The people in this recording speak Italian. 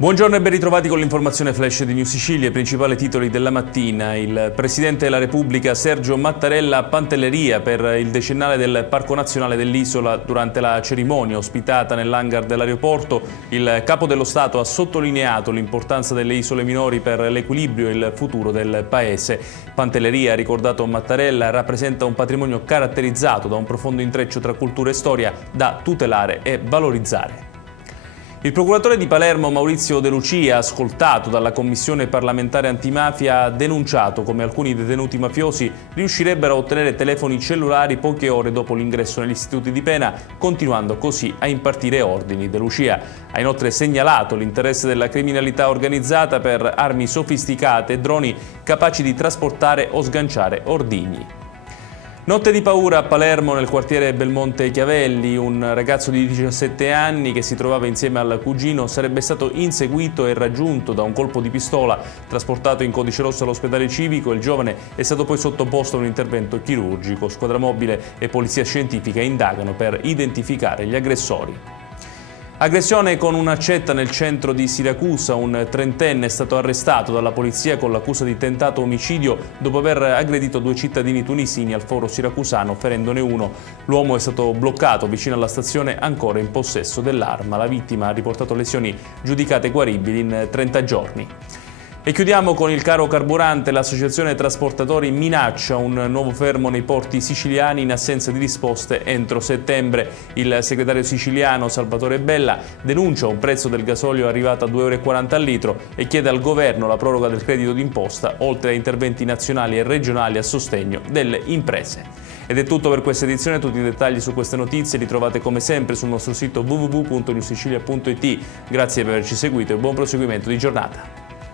Buongiorno e ben ritrovati con l'informazione flash di News Sicilia. I principali titoli della mattina. Il Presidente della Repubblica Sergio Mattarella a Pantelleria per il decennale del Parco Nazionale dell'Isola. Durante la cerimonia ospitata nell'hangar dell'aeroporto, il Capo dello Stato ha sottolineato l'importanza delle isole minori per l'equilibrio e il futuro del Paese. Pantelleria, ha ricordato Mattarella, rappresenta un patrimonio caratterizzato da un profondo intreccio tra cultura e storia da tutelare e valorizzare. Il procuratore di Palermo Maurizio De Lucia, ascoltato dalla Commissione parlamentare antimafia, ha denunciato come alcuni detenuti mafiosi riuscirebbero a ottenere telefoni cellulari poche ore dopo l'ingresso negli istituti di pena, continuando così a impartire ordini. De Lucia ha inoltre segnalato l'interesse della criminalità organizzata per armi sofisticate e droni capaci di trasportare o sganciare ordigni. Notte di paura a Palermo, nel quartiere Belmonte Chiavelli. Un ragazzo di 17 anni che si trovava insieme al cugino sarebbe stato inseguito e raggiunto da un colpo di pistola. Trasportato in codice rosso all'ospedale civico, il giovane è stato poi sottoposto a un intervento chirurgico. Squadra mobile e polizia scientifica indagano per identificare gli aggressori. Aggressione con un'accetta nel centro di Siracusa. Un trentenne è stato arrestato dalla polizia con l'accusa di tentato omicidio dopo aver aggredito due cittadini tunisini al foro siracusano, ferendone uno. L'uomo è stato bloccato vicino alla stazione, ancora in possesso dell'arma. La vittima ha riportato lesioni giudicate guaribili in 30 giorni. E chiudiamo con il caro carburante. L'associazione trasportatori minaccia un nuovo fermo nei porti siciliani in assenza di risposte entro settembre. Il segretario siciliano Salvatore Bella denuncia un prezzo del gasolio arrivato a 2,40 € al litro e chiede al governo la proroga del credito d'imposta, oltre a interventi nazionali e regionali a sostegno delle imprese. Ed è tutto per questa edizione. Tutti i dettagli su queste notizie li trovate come sempre sul nostro sito www.newssicilia.it. Grazie per averci seguito e buon proseguimento di giornata.